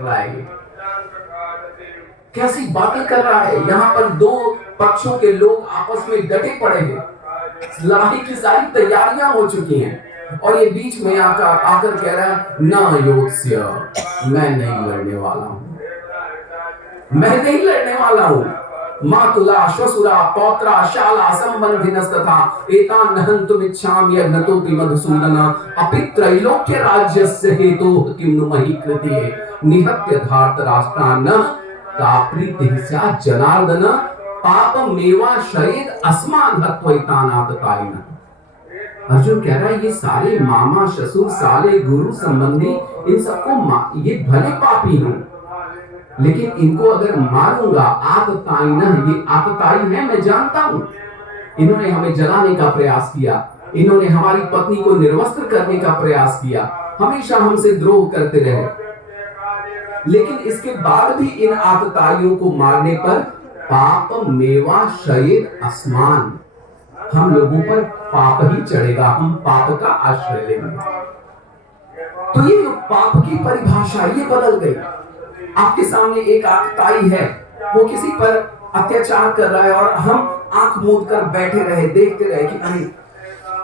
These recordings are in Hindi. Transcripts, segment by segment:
रहा है ये? कैसी बातें कर रहा है? यहाँ पर दो पक्षों के लोग आपस में डटे पड़े हैं, लड़ाई की सारी तैयारियां हो चुकी हैं, और ये बीच में आकर कह रहा है न योत्स्य, मैं नहीं लड़ने वाला हूं, मैं नहीं लड़ने वाला हूं। मातुला श्वसुरा पौत्रा शाला संबंधिनस्तथा एतान नहन्तुम इच्छामि यज्ञतोपि मधुसूदना अपि त्रैलोक्य राज्यस्य हेतु किं नु मही कृते निहत्य धार्त राष्ट्रान् काप्रीतिः स्यात् जनार्दन पापमेवा शयेद अस्मान् हत्वैतानाततायिन। अर्जुन कह रहा है ये सारे मामा ससुर साले गुरु संबंधी इन सबको ये भले पापी हों, लेकिन इनको अगर मारूंगा आततायिन, ये आततायी है मैं जानता हूं। इन्होंने हमें जलाने का प्रयास किया, इन्होंने हमारी पत्नी को निर्वस्त्र करने का प्रयास किया, हमेशा हमसे द्रोह करते रहे, लेकिन इसके बाद भी इन आतताइयों को मारने पर पाप मेवा शयेद अस्मान, हम लोगों पर पाप ही चढ़ेगा, हम पाप का आश्रय लेंगे। तो ये पाप की परिभाषा ये बदल गई। आपके सामने एक आतताई है, वो किसी पर अत्याचार कर रहा है और हम आंख मूंद कर बैठे रहे, देखते रहे कि अरे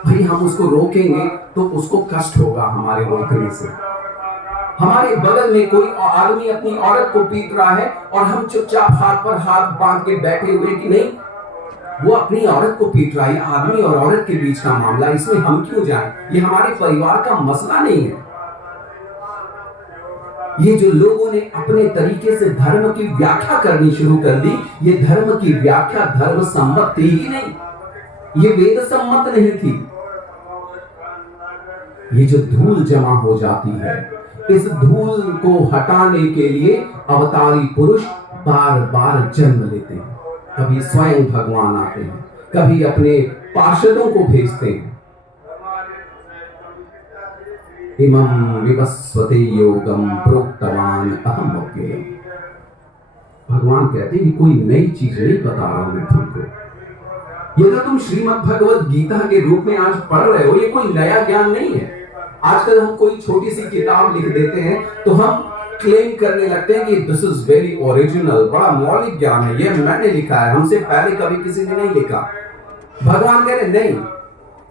भाई हम उसको रोकेंगे तो उसको कष्ट होगा हमारे रोकने से। हमारे बगल में कोई आदमी अपनी औरत को पीट रहा है और हम चुपचाप हाथ पर हाथ बांध के बैठे हुए कि नहीं, वो अपनी औरत को पीट रहा है, आदमी और औरत के बीच का मामला, इसमें हम क्यों जाएं? ये हमारे परिवार का मसला नहीं है। ये जो लोगों ने अपने तरीके से धर्म की व्याख्या करनी शुरू कर दी, ये धर्म की व्याख्या धर्म सम्मत थी ही नहीं, ये वेद सम्मत नहीं थी। ये जो धूल जमा हो जाती है, इस धूल को हटाने के लिए अवतारी पुरुष बार बार जन्म लेते हैं। कभी स्वयं भगवान आते हैं, कभी अपने पार्षदों को भेजते हैं। इमं विवस्वते योगम प्रोक्तवान अहम अव्ययम्। भगवान कहते हैं कोई नई चीज नहीं बता रहा हूं मैं तुमको। ये तो तुम श्रीमद् भगवद गीता के रूप में आज पढ़ रहे हो, ये कोई नया ज्ञान नहीं है। आजकल हम कोई छोटी सी किताब लिख देते हैं तो हम क्लेम करने लगते हैं कि दिस इज वेरी ओरिजिनल, बड़ा मौलिक ज्ञान है, ये मैंने लिखा है, हमसे पहले कभी किसी ने नहीं लिखा। भगवान कह रहे नहीं,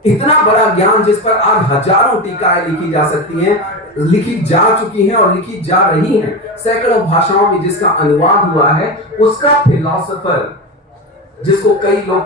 इतना बड़ा ज्ञान जिस पर आज हजारों टीकाएं लिखी जा सकती हैं, लिखी जा चुकी हैं और लिखी जा रही हैं, सैकड़ों भाषाओं में जिसका अनुवाद हुआ है, उसका फिलॉसफर जिसको कई लोग